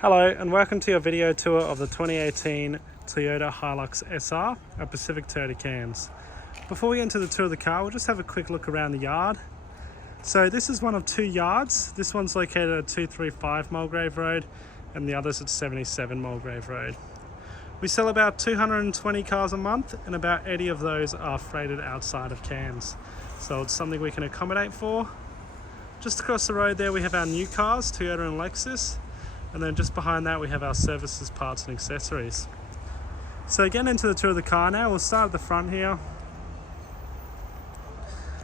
Hello and welcome to your video tour of the 2018 Toyota HILUX SR at Pacific Toyota Cairns. Before we enter the tour of the car, we'll just have a quick look around the yard. So this is one of two yards. This one's located at 235 Mulgrave Road and the other's at 77 Mulgrave Road. We sell about 220 cars a month and about 80 of those are freighted outside of Cairns. So it's something we can accommodate for. Just across the road there we have our new cars, Toyota and Lexus. And then just behind that we have our services, parts and accessories. So getting into the tour of the car now, we'll start at the front here.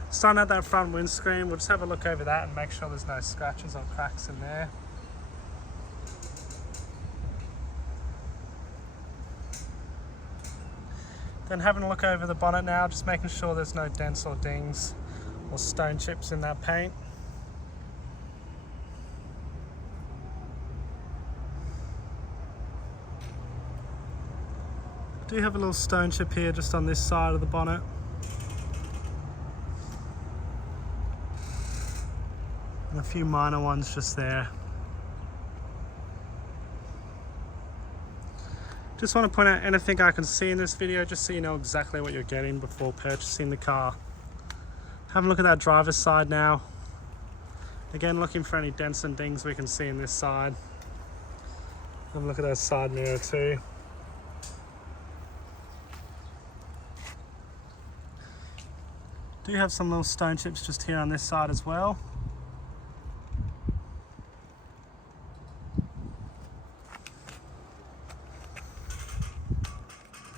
Starting at that front windscreen, we'll just have a look over that and make sure there's no scratches or cracks in there. Then having a look over the bonnet now, just making sure there's no dents or dings or stone chips in that paint. Do have a little stone chip here just on this side of the bonnet. And a few minor ones just there. Just want to point out anything I can see in this video just so you know exactly what you're getting before purchasing the car. Have a look at that driver's side now. Again, looking for any dents and dings we can see in this side. Have a look at that side mirror too. Do have some little stone chips just here on this side as well.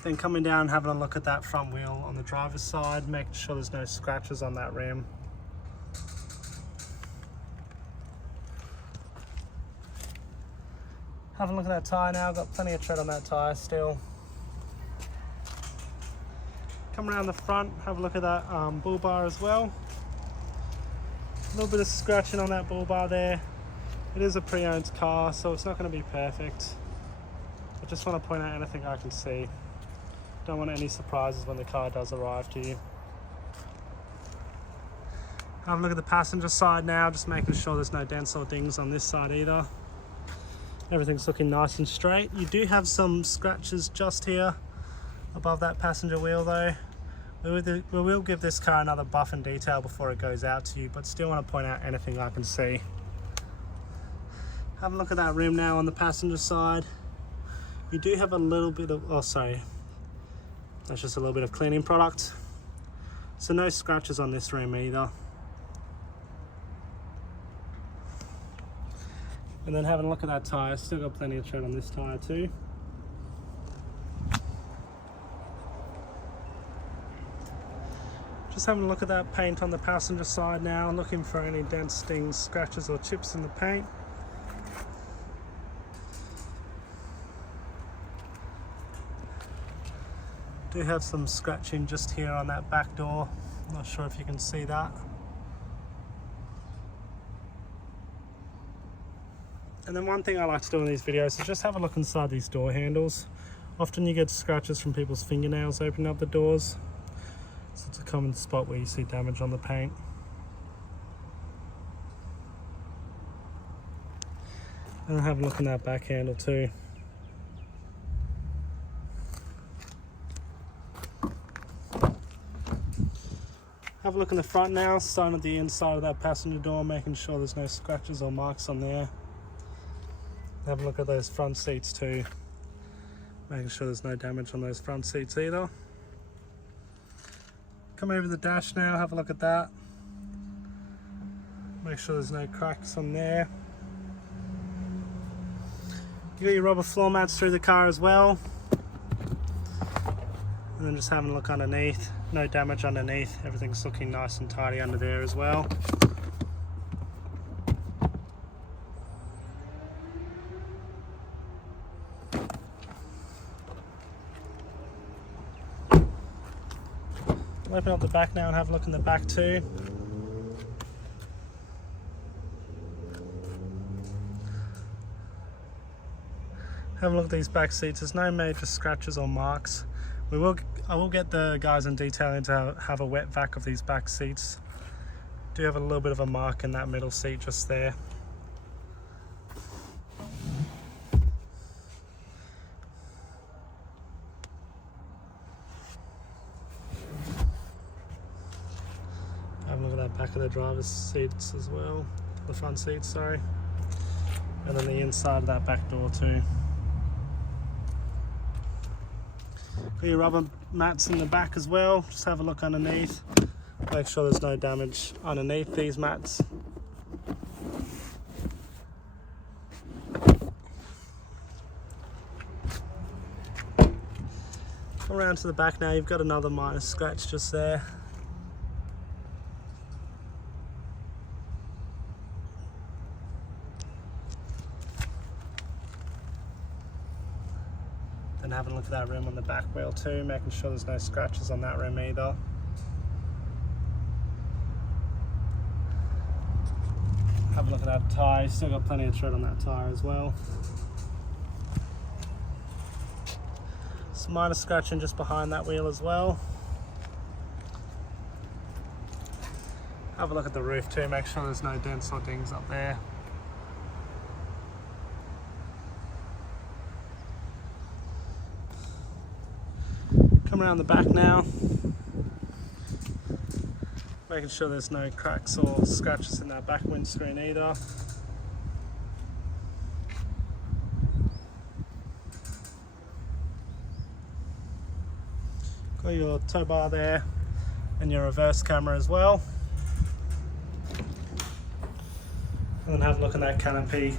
Then coming down and having a look at that front wheel on the driver's side, making sure there's no scratches on that rim. Have a look at that tyre now, got plenty of tread on that tyre still. Come around the front, have a look at that bull bar as well. A little bit of scratching on that bull bar there. It is a pre-owned car, so it's not going to be perfect. I just want to point out anything I can see. Don't want any surprises when the car does arrive to you. Have a look at the passenger side now, just making sure there's no dents or dings on this side either. Everything's looking nice and straight. You do have some scratches just here above that passenger wheel though. We will give this car another buff and detail before it goes out to you, but still want to point out anything I can see. Have a look at that rim now on the passenger side. You do have a little bit of, oh sorry, that's just a little bit of cleaning product. So no scratches on this rim either. And then having a look at that tyre, still got plenty of tread on this tyre too. Just having a look at that paint on the passenger side now, looking for any dents, stings, scratches or chips in the paint. Do have some scratching just here on that back door. Not sure if you can see that. And then one thing I like to do in these videos is just have a look inside these door handles. Often you get scratches from people's fingernails opening up the doors. So it's a common spot where you see damage on the paint. And have a look in that back handle too. Have a look in the front now, starting at the inside of that passenger door, making sure there's no scratches or marks on there. Have a look at those front seats too, making sure there's no damage on those front seats either. Come over the dash now, have a look at that. Make sure there's no cracks on there. You got your rubber floor mats through the car as well. And then just having a look underneath, no damage underneath, everything's looking nice and tidy under there as well. Open up the back now and have a look in the back too. Have a look at these back seats. There's no major scratches or marks. I will get the guys in detailing to have a wet vac of these back seats. Do have a little bit of a mark in that middle seat just there. back of the driver's seats as well, the front seats, sorry, and then the inside of that back door too. Got your rubber mats in the back as well. Just have a look underneath, make sure there's no damage underneath these mats. Around to the back now, you've got another minor scratch just there. Then having a look at that rim on the back wheel too, making sure there's no scratches on that rim either. Have a look at that tyre, still got plenty of tread on that tyre as well. Some minor scratching just behind that wheel as well. Have a look at the roof too, make sure there's no dents or dings up there. Come around the back now, making sure there's no cracks or scratches in that back windscreen either. Got your tow bar there and your reverse camera as well. And then have a look at that canopy.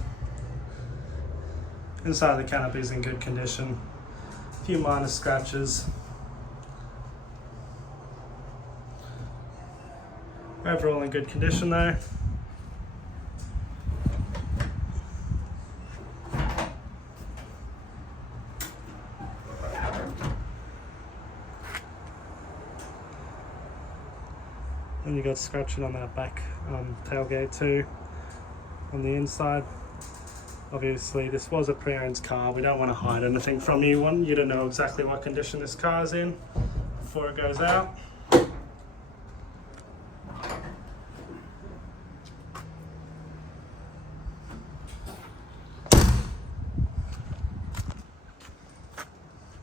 Inside of the canopy is in good condition. A few minor scratches. Overall in good condition though. And you got scratching on that back tailgate too, on the inside. Obviously this was a pre-owned car, we don't want to hide anything from you. You don't know exactly what condition this car is in before it goes out.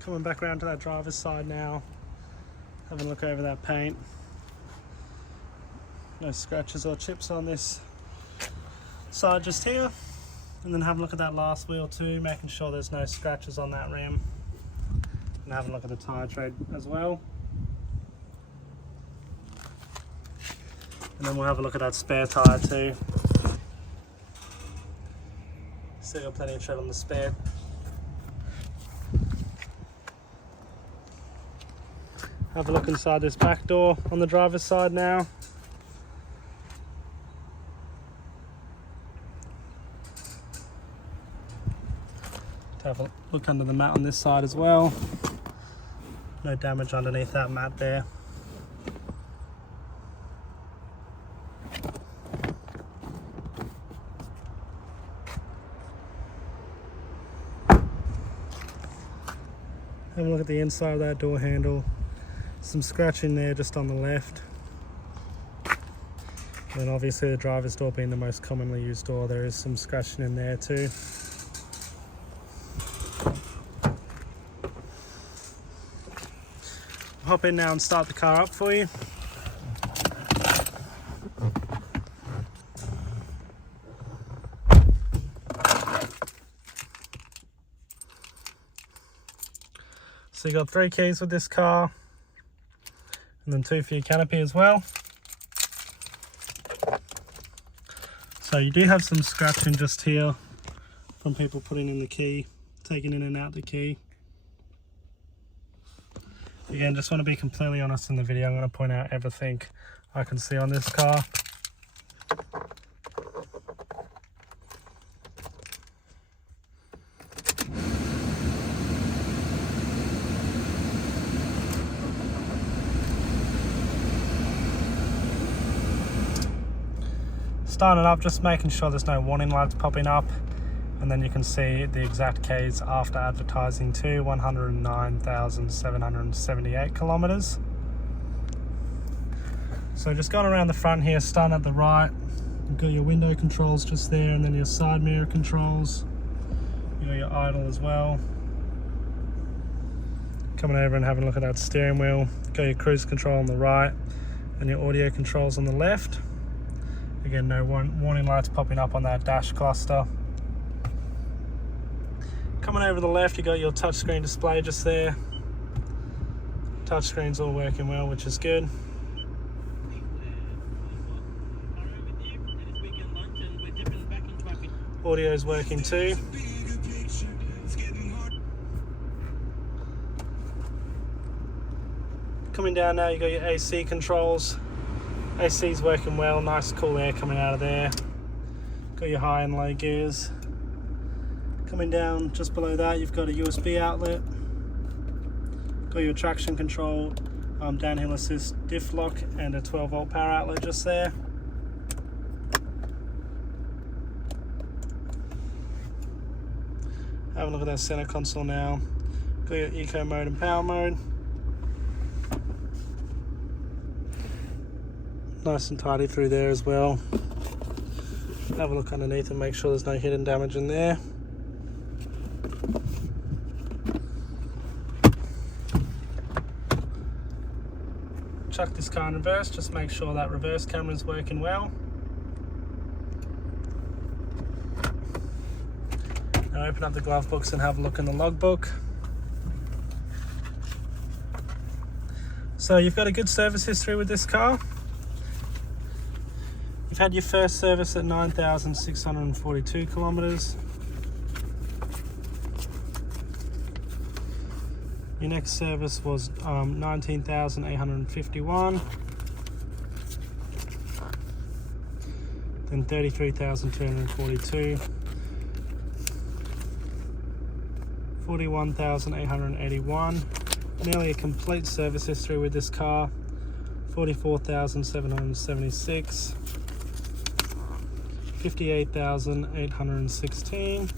Coming back around to that driver's side now, having a look over that paint. No scratches or chips on this side just here. And then have a look at that last wheel too, making sure there's no scratches on that rim. And have a look at the tyre tread as well. And then we'll have a look at that spare tyre too. Still got plenty of tread on the spare. Have a look inside this back door on the driver's side now. Have a look under the mat on this side as well. No damage underneath that mat there. Have a look at the inside of that door handle. Some scratching there just on the left. And then obviously the driver's door being the most commonly used door, there is some scratching in there too. Hop in now and start the car up for you. So you got 3 keys with this car, and then 2 for your canopy as well. So you do have some scratching just here from people putting in the key, taking in and out the key. Again, just want to be completely honest in the video. I'm going to point out everything I can see on this car. Starting up, just making sure there's no warning lights popping up, and then you can see the exact keys after advertising to 109,778 kilometers. So just going around the front here, starting at the right, you've got your window controls just there, and then your side mirror controls. You got your idle as well. Coming over and having a look at that steering wheel, got your cruise control on the right, and your audio controls on the left. Again, no warning lights popping up on that dash cluster. Coming over to the left, you got your touchscreen display just there. Touchscreen's all working well, which is good. Audio's working too. Coming down now, you got your AC controls. AC's working well, nice cool air coming out of there. Got your high and low gears. Coming down just below that, you've got a USB outlet. Got your traction control, downhill assist, diff lock, and a 12-volt power outlet just there. Have a look at that center console now. Got your eco mode and power mode. Nice and tidy through there as well. Have a look underneath and make sure there's no hidden damage in there. Chuck this car in reverse, just make sure that reverse camera is working well. Now open up the glove box and have a look in the logbook. So you've got a good service history with this car. You've had your first service at 9,642 kilometers. Your next service was 19,851. Then 33,242. 41,881. Nearly a complete service history with this car. 44,776. 58,816.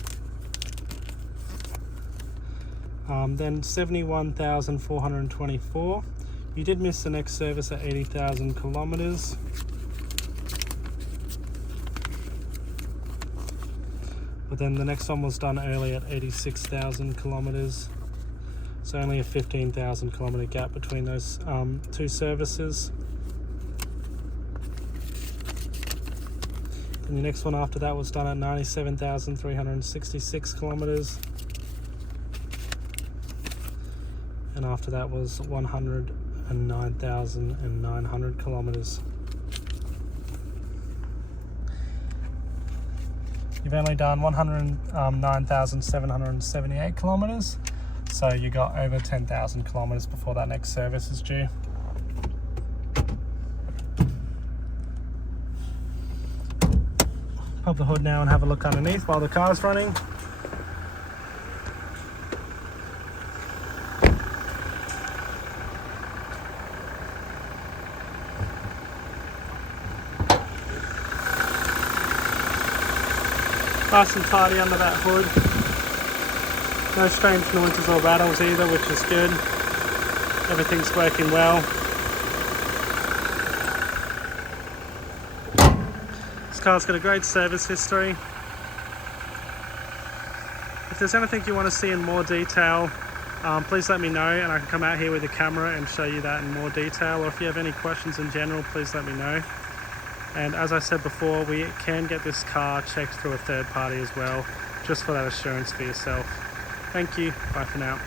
Then 71,424. You did miss the next service at 80,000 kilometers. But then the next one was done early at 86,000 kilometers. So only a 15,000 kilometer gap between those two services. And the next one after that was done at 97,366 kilometers. And after that was 109,900 kilometers. You've only done 109,778 kilometers, so you got over 10,000 kilometers before that next service is due. Pop the hood now and have a look underneath while the car's running. Nice and tidy under that hood. No strange noises or rattles either, which is good. Everything's working well. This car's got a great service history. If there's anything you want to see in more detail, please let me know and I can come out here with the camera and show you that in more detail. Or if you have any questions in general, please let me know. And as I said before, we can get this car checked through a third party as well, just for that assurance for yourself. Thank you. Bye for now.